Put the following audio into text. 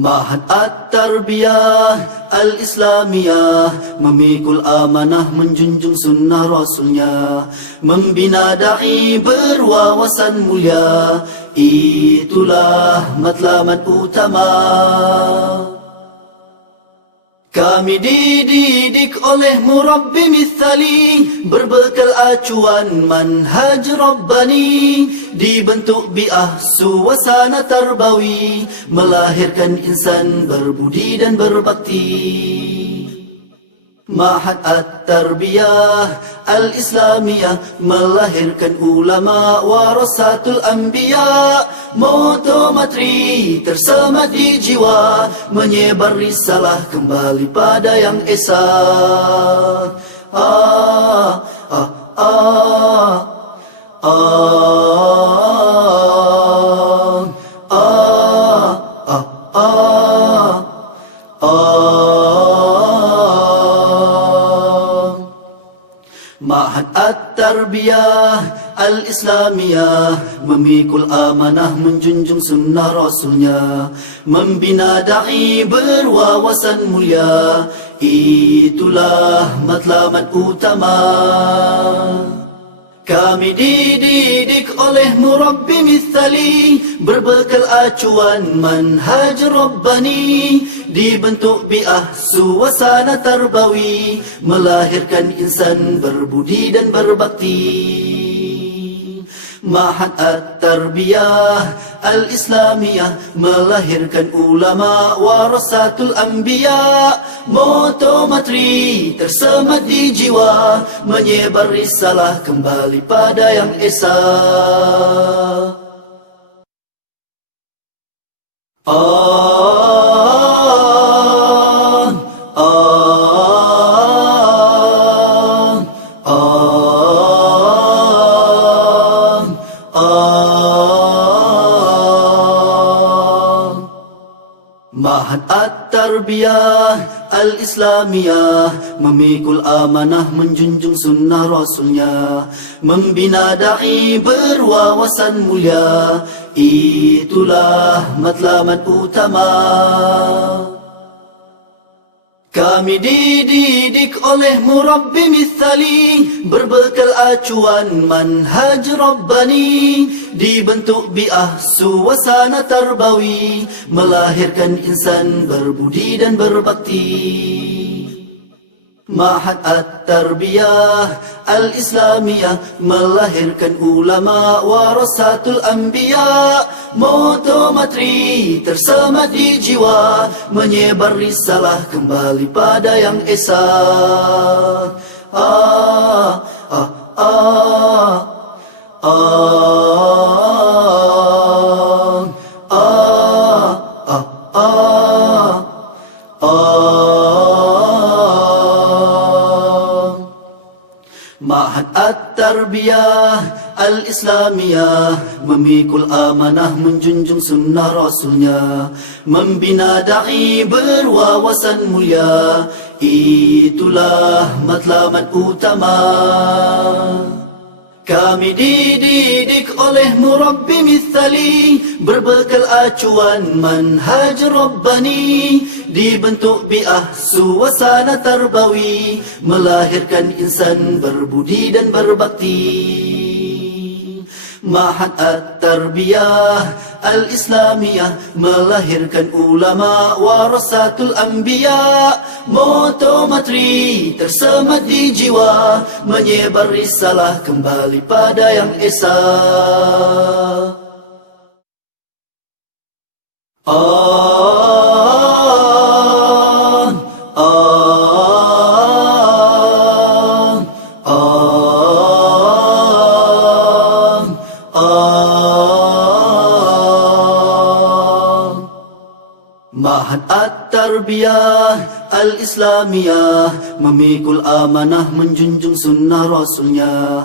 Ma'had at-tarbiyah al-islamiyah, memikul amanah menjunjung sunnah rasulnya, membina da'i berwawasan mulia, itulah matlamat utama. Kami dididik oleh murabbi mithali, berbekal acuan manhaj rabbani, dibentuk bi'ah suasana tarbawi, melahirkan insan berbudi dan berbakti. Ma'had at-tarbiyah al-islamiyah, melahirkan ulama warasatul anbiya, moto matri tersemat di jiwa, menyebar risalah kembali pada yang esa. Ma'had at-tarbiyah al-islamiyah, memikul amanah menjunjung sunnah rasulnya, membina da'i berwawasan mulia, itulah matlamat utama. Kami dididik oleh murabbi mithali, berbekal acuan manhaj rabbani, dibentuk bi'ah suasana tarbawi, melahirkan insan berbudi dan berbakti. Ma'had at-tarbiyah al-islamiyah, melahirkan ulama warasatul anbiya, moto matri tersemat di jiwa, menyebar risalah kembali pada yang esa. Ma'had at-tarbiyah al-islamiyah, memikul amanah menjunjung sunnah rasulnya, membina da'i berwawasan mulia, itulah matlamat utama. Kami dididik oleh murabbi mithali, berbekal acuan manhaj rabbani, dibentuk bi'ah suasana tarbawi, melahirkan insan berbudi dan berbakti. Ma'had at-tarbiyah al-islamiyah, melahirkan ulama warasatul anbiya, moto matri tersemat di jiwa, menyebar risalah kembali pada yang esa. Ma'had at-tarbiyah al-islamiyah, memikul amanah menjunjung sunnah rasulnya, membina da'i berwawasan mulia, itulah matlamat utama. Kami dididik oleh murabbi mithali, berbekal acuan manhaj rabbani, dibentuk bi'ah suasana tarbawi, melahirkan insan berbudi dan berbakti. Ma'had at-tarbiyah al-islamiyah, melahirkan ulama warasatul anbiya, moto matri tersemat di jiwa, menyebar risalah kembali pada yang esa. Ma'had at-tarbiyah al-islamiyah, memikul amanah menjunjung sunnah rasulnya,